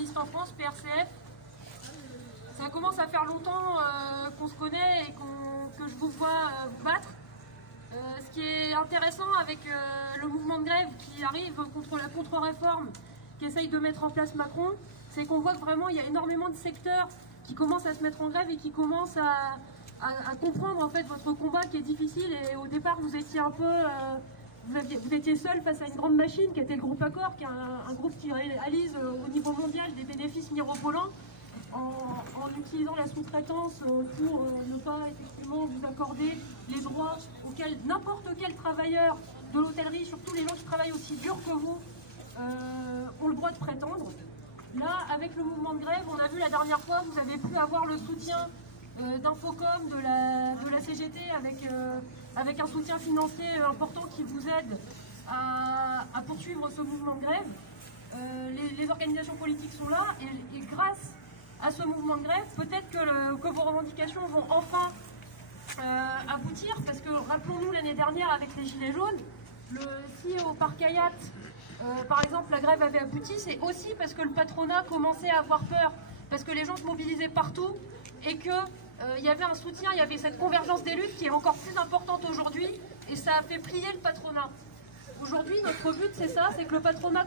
féministes en France, PRCF. Ça commence à faire longtemps qu'on se connaît et que je vous vois vous battre. Ce qui est intéressant avec le mouvement de grève qui arrive contre la contre-réforme qu'essaye de mettre en place Macron, c'est qu'on voit que vraiment il y a énormément de secteurs qui commencent à se mettre en grève et qui commencent à comprendre en fait votre combat qui est difficile. Et au départ vous étiez un peu... Vous étiez seul face à une grande machine qui était le groupe Accor, qui est un groupe qui réalise au niveau mondial des bénéfices mirobolants en utilisant la sous-traitance pour ne pas effectivement vous accorder les droits auxquels n'importe quel travailleur de l'hôtellerie, surtout les gens qui travaillent aussi dur que vous, ont le droit de prétendre. Là, avec le mouvement de grève, on a vu la dernière fois, vous avez pu avoir le soutien d'Infocom, de la CGT, avec un soutien financier important qui vous aide à poursuivre ce mouvement de grève. Les organisations politiques sont là et grâce à ce mouvement de grève, peut-être que vos revendications vont enfin aboutir, parce que rappelons-nous l'année dernière avec les Gilets jaunes, si au parc Hayat, par exemple, la grève avait abouti, c'est aussi parce que le patronat commençait à avoir peur, parce que les gens se mobilisaient partout et qu'il y avait un soutien, il y avait cette convergence des luttes qui est encore plus importante aujourd'hui et ça a fait plier le patronat. Aujourd'hui, notre but, c'est ça, c'est que le patronat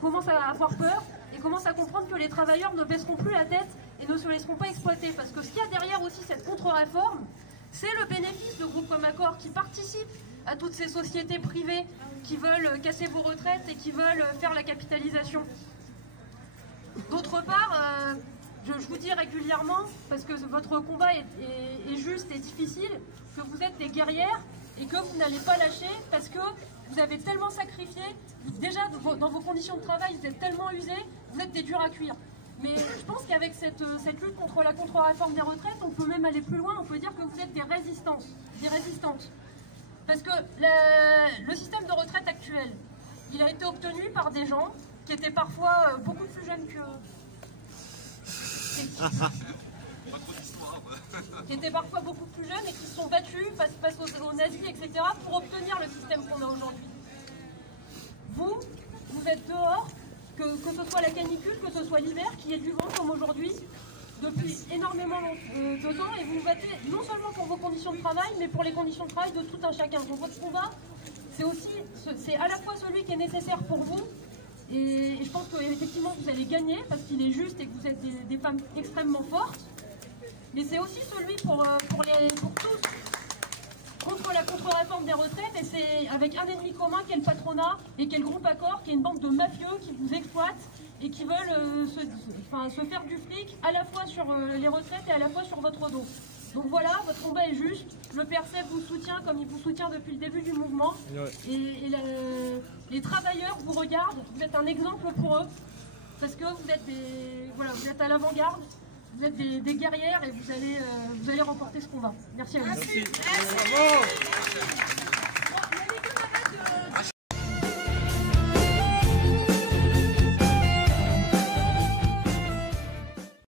commence à avoir peur et commence à comprendre que les travailleurs ne baisseront plus la tête et ne se laisseront pas exploiter. Parce que ce qu'il y a derrière aussi cette contre-réforme, c'est le bénéfice de groupes comme Accor qui participent à toutes ces sociétés privées qui veulent casser vos retraites et qui veulent faire la capitalisation. D'autre part, je vous dis régulièrement, parce que votre combat est juste et difficile, que vous êtes des guerrières et que vous n'allez pas lâcher parce que vous avez tellement sacrifié, déjà dans vos conditions de travail, vous êtes tellement usés, vous êtes des durs à cuire. Mais je pense qu'avec cette lutte contre la contre-réforme des retraites, on peut même aller plus loin, on peut dire que vous êtes des résistantes. Parce que le système de retraite actuel, il a été obtenu par des gens qui étaient parfois beaucoup plus jeunes que... qui étaient parfois beaucoup plus jeunes et qui se sont battus face aux nazis, etc., pour obtenir le système qu'on a aujourd'hui. Vous êtes dehors, que ce soit la canicule, que ce soit l'hiver, qu'il y ait du vent comme aujourd'hui, depuis énormément de temps, et vous vous battez non seulement pour vos conditions de travail, mais pour les conditions de travail de tout un chacun. Donc votre combat, c'est à la fois celui qui est nécessaire pour vous, et je pense qu'effectivement vous allez gagner, parce qu'il est juste et que vous êtes des femmes extrêmement fortes, mais c'est aussi celui pour tous, contre la contre-réforme des retraites, et c'est avec un ennemi commun qui est le patronat et qui est le groupe Accor, qui est une bande de mafieux qui vous exploitent et qui veulent se faire du fric à la fois sur les retraites et à la fois sur votre dos. Donc voilà, votre combat est juste, le PRCF vous soutient comme il vous soutient depuis le début du mouvement, et les travailleurs vous regardent, vous êtes un exemple pour eux, parce que vous êtes à l'avant-garde, vous êtes des guerrières et vous allez remporter ce combat. Merci à vous. Merci. Merci. Bravo.